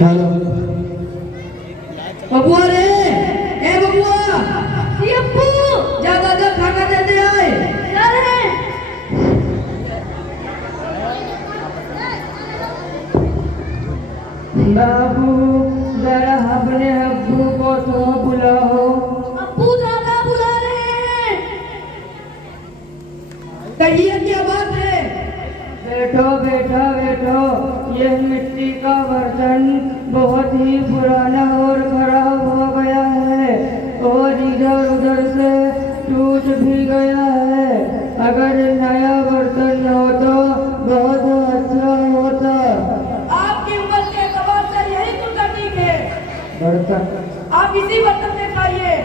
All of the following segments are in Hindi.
हेलो बबुआ रे, ए बबुआ, जी अप्पू, ज्यादा देर खाना देते आए। क्या रहे? बाबू जरा अपने अब्बू को तो बुलाओ। अप्पू दादा बुला रहे हैं। कहिए क्या बात है? बैठो बैठो बैठो, यह मिट्टी का बर्तन बहुत ही पुराना और खराब हो गया है और इधर उधर से टूट भी गया है। अगर नया बर्तन हो तो बहुत अच्छा होता। आपकी उम्र के एतबार से यही कुछ ठीक है। बर्तन आप इसी बर्तन में खाइए।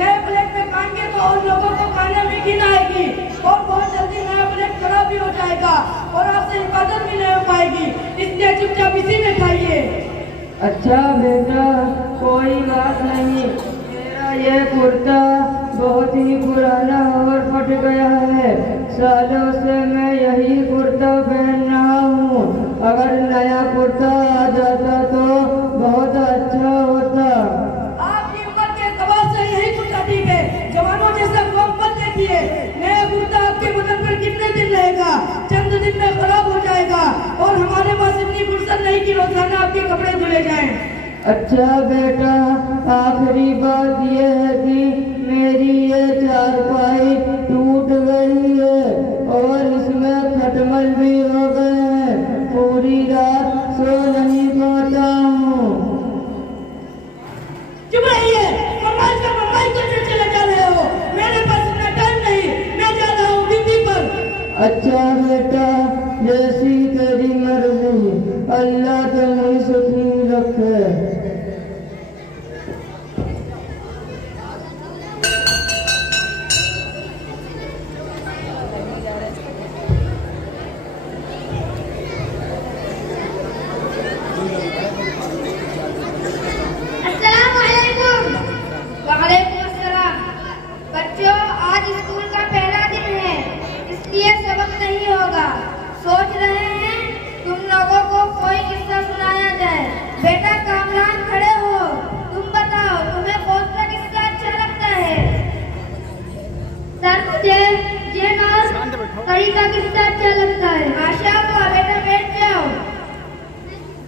नए प्लेट में खाएंगे तो उन लोगों को खाने में घिन आएगी और बहुत जल्दी नया प्लेट खराब भी हो जाएगा और आपसे हिफाजत भी नहीं हो पाएगी। इसलिए चुपचाप इसी में खाइए। अच्छा बेटा, कोई बात नहीं। मेरा ये कुर्ता बहुत ही पुराना और फट गया है। सालों से मैं यही कुर्ता पहन रहा हूँ। अगर नया कुर्ता आ जाता तो बहुत अच्छा होता। आपकी उम्र के एतबार से यही कुछ ठीक है। जवानों जैसा कौम मत देखिए। नया कुर्ता आपके बदन पर कितने दिन रहेगा? चंद दिन में खराब हो जाएगा और हमारे पास इतनी फुर्सत नहीं कि रोजाना आपके कपड़े धुले जाएं। अच्छा बेटा, आखिरी बात यह है कि मेरी ये चारपाई टूट गई है और इसमें खटमल भी हो गए हैं। पूरी रात सो नहीं पाता हूँ। चुप रहिए। फरमाइश को चले जा रहे हो। मेरे पास इतना टाइम नहीं। मैं जा रहा हूँ ड्यूटी पर। अच्छा बेटा, जैसी तेरी मर्जी। अल्लाह तुम्हें सुखी रखे। वालेकुम अस्सलाम। बच्चों, आज स्कूल का पहला दिन है, इसलिए सबक नहीं होगा। सोच रहे हैं तुम लोगों को कोई किस्सा सुनाया जाए। बेटा कामरान, खड़े हो। तुम बताओ, तुम्हें कौन सा किस्सा अच्छा लगता है? सर, मुझे जेन और करी का किस्सा अच्छा लगता है। माशाअल्लाह, बेटा बैठ जाओ।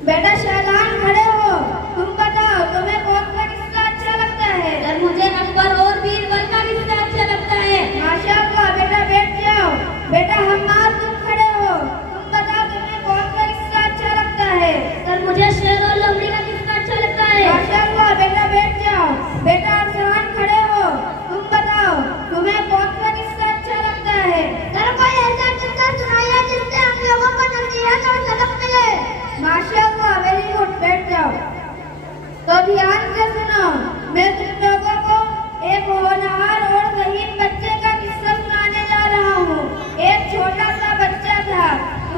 बेटा शाहजहान, खड़े हो। तुम बताओ, तुम्हें कौन सा किस्सा अच्छा लगता है? सर, मुझे अकबर और बीरबल का किस्सा अच्छा लगता है। माशाअल्लाह, बेटा बैठ जाओ। बेटा हम्माद, तुम खड़े हो। तुम बताओ, तुम्हें कौन सा किस्सा अच्छा लगता है? सर, मुझे शेर और लोमड़ी का किस्सा अच्छा लगता है। माशाअल्लाह, बेटा बैठ जाओ। बेटा अरसलान, खड़े हो। तुम बताओ, तुम्हें कौन सा किस्सा अच्छा लगता है? सर, कोई ऐसा किस्सा सुनाइए जिससे हम लोगों को नसीहत और सबक मिले। माशाअल्लाह, वेरी गुड, बैठ जाओ। तो ध्यान से सुनो, मैं तुम लोगों को एक होनहार और शहीद बच्चे का किस्सा सुनाने जा रहा हूँ। एक छोटा सा बच्चा था।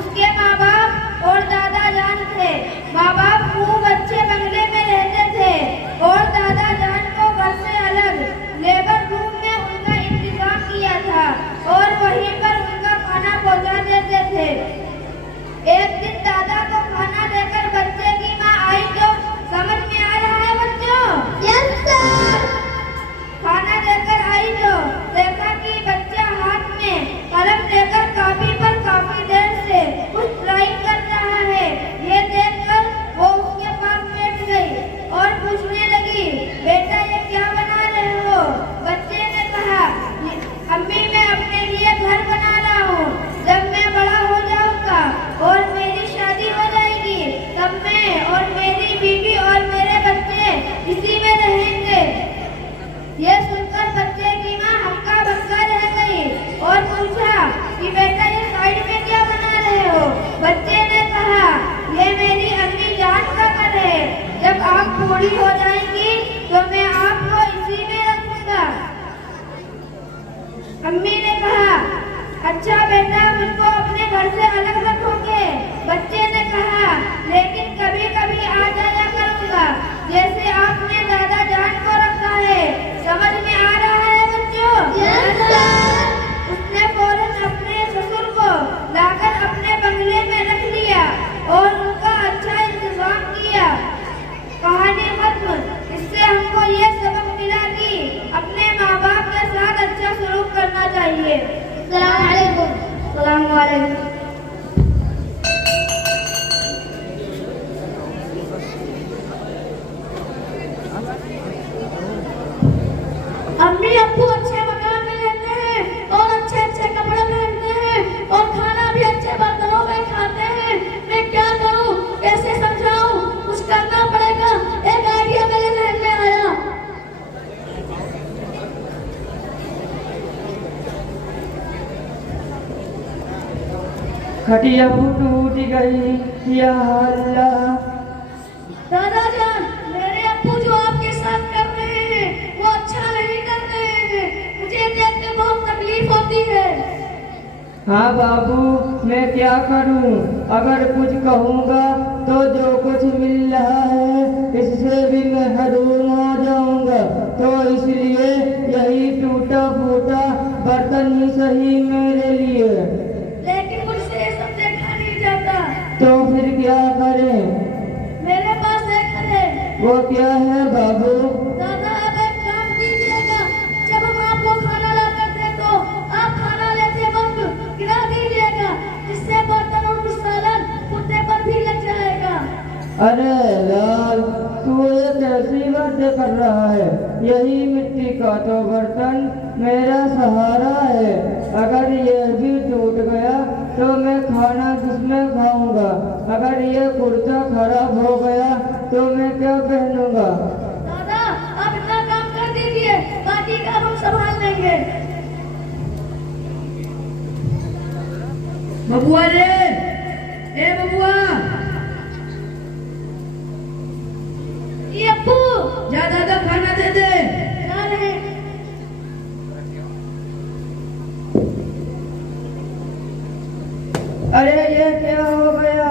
उसके माँ बाप और दादा जान थे। माँ बाप खूब अच्छे बंगले में रहते थे और दादा जान को घर से अलग लेबर रूम में उनका इंतजाम किया था और वहीं पर उनका खाना पहुँचा देते थे। एक दिन दादा को खाना देकर बच्चे की माँ आई तो समझ में आ रहा है बच्चों? Yes sir. खाना देकर आई तो देखा कि बच्चा हाथ में कलम लेकर कॉपी पर काफी देर से कुछ ड्राइंग कर रहा है। ये देखकर वो उसके पास बैठ गई और पूछने लगी, बेटा ये क्या बना रहे हो? बच्चे ने कहा, अम्मी मैं अपने लिए घर बना रहा हूँ। जब मैं बड़ा हो जाऊंगा और मेरी शादी हो जाएगी तब मैं और मेरी बीवी और मेरे बच्चे इसी में रहेंगे। ये सुनकर बच्चे की माँ हक्का बक्का रह गई और पूछा कि बेटा ये साइड में क्या बना रहे हो? बच्चे ने कहा, ये मेरी अम्मी जान का घर है। जब आप बूढ़ी हो जाएंगी तो मैं आपको इसी में रखूंगा। अम्मी ने कहा, अच्छा बेटा, मुझको अपने घर से अलग रखोगे? बच्चे ने कहा, लेकिन कभी कभी आ जाया करूंगा, जैसे आपने दादा जान को रखा है। समझ में आ रहा है बच्चों? Yes sir. उसने फौरन अपने ससुर को लाकर अपने बंगले में रख लिया और उनका अच्छा इंतजाम किया। है। अम्मी अब्बू अच्छे मकान में रहते हैं और अच्छे अच्छे कपड़े पहनते हैं और खाना भी अच्छे बर्तनों में खाते हैं। मैं क्या करूं, कैसे समझाऊं, कुछ करना पड़ेगा। एक आइडिया मेरे जहन में आया। खटिया टूट गई या अल्लाह। दादा जान, मेरे अब्बू जो आपके साथ कर रहे हैं वो अच्छा नहीं कर रहे हैं। मुझे देख के बहुत तकलीफ होती है। हाँ बाबू, मैं क्या करूं? अगर कुछ कहूँगा तो जो कुछ मिल रहा है इससे भी मैं महरूम हो जाऊंगा। तो इसलिए यही टूटा फूटा बर्तन ही सही मेरे लिए। लेकिन मुझसे ये सब देखा नहीं जाता। तो फिर क्या करें? मेरे पास एक है। वो क्या है बाबू? दादा, अब एक काम कीजिएगा। जब हम आपको खाना ला कर दे तो आप खाना लेते वक्त गिरा दीजिएगा, जिससे बर्तन और कुछ सालन कुत्ते पर भी लग जाएगा। अरे लाल, तू ये कैसी बातें कर रहा है? यही मिट्टी का तो बर्तन मेरा सहारा है। अगर ये भी टूट गया तो मैं खाना किसमें खाऊंगा? अगर ये कुर्ता खराब हो गया तो मैं क्या पहनूंगा? दादा, आप इतना काम कर दीजिए, बाकी का हम संभाल लेंगे। बबुआ रे, ए बबुआ, ये अब्बू जा दादा खाना दे दे। जा रहे। अरे ये क्या हो गया?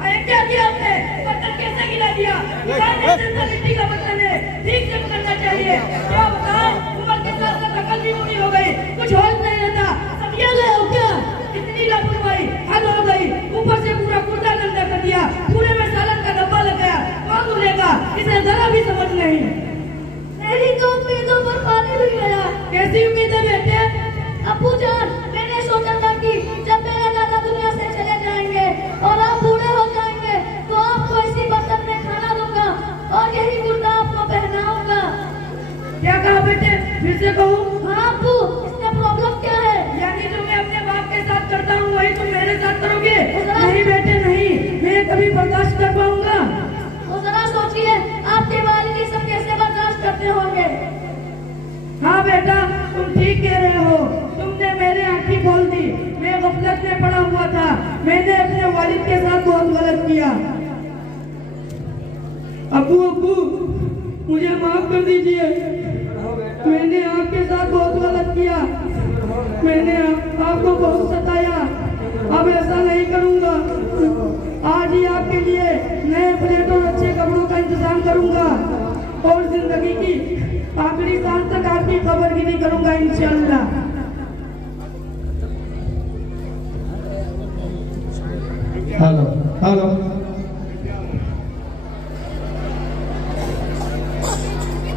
अरे क्या किया आपने? बर्तन कैसे गिरा दिया? मिट्टी का बर्तन है, ठीक से पकड़ना चाहिए। क्या बताओ, उम्र के साथ साथ अकल भी पूरी हो गई, कुछ होश नहीं रहता। समझा गए हो क्या? इतनी लापरवाही हद हो गई। ऊपर से पूरा कुर्ता गंदा कर दिया, पूरे में सालन का डब्बा लग गया। कौन धुलेगा? इसे जरा भी समझ नहीं। मेरी तो उम्मीदों पर पानी भी गया। कैसी उम्मीद है बेटे? अब्बू जान, मैंने सोचा था कि जब मेरे दादा दुनिया से चले जाएंगे और आप बूढ़े हो जाएंगे तो आपको इसी बर्तन में खाना दूंगा और यही कुर्ता आपको पहनाऊंगा। क्या कहा बेटे? फिर से कहूँ? हाँ अब्बू, इसमें प्रॉब्लम क्या है? यानी जो मैं अपने बाप के साथ करता हूँ वही तुम मेरे साथ करोगे? नहीं बेटे नहीं, मैं कभी बर्दाश्त कर पाऊंगा? वो जरा सोचिए, आपके वालिद ये सब कैसे बर्दाश्त करते होंगे। हाँ बेटा, तुम ठीक कह रहे हो। तुमने मेरे आंखें खोल दी। मैं गफलत में पड़ा हुआ था। मैंने अपने वालिद के साथ बहुत गलत किया। अब्बू अब्बू, मुझे माफ कर दीजिए। मैंने आपके साथ बहुत गलत किया। मैंने आपको बहुत सताया। अब ऐसा नहीं करूंगा। आज ही आपके लिए नए प्लेट और अच्छे कपड़ों का इंतजाम करूंगा और जिंदगी की आखिरी सांस तक आपकी खबरगिरी करूंगा इंशाअल्लाह। Hello hello.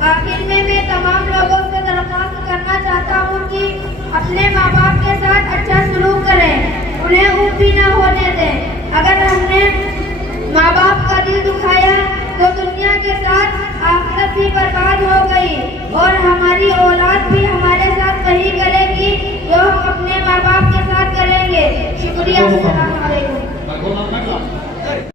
आखिर में मैं तमाम लोगों से दरख्वास्त करना चाहता हूँ कि अपने माँ बाप के साथ अच्छा सलूक करें, उन्हें ऊब भी न होने दें। अगर हमने माँ बाप का दिल दुखाया तो दुनिया के साथ आखिरत भी बर्बाद हो गई और हमारी औलाद भी हमारे साथ वही करेगी जो हम अपने माँ बाप के साथ करेंगे। शुक्रिया।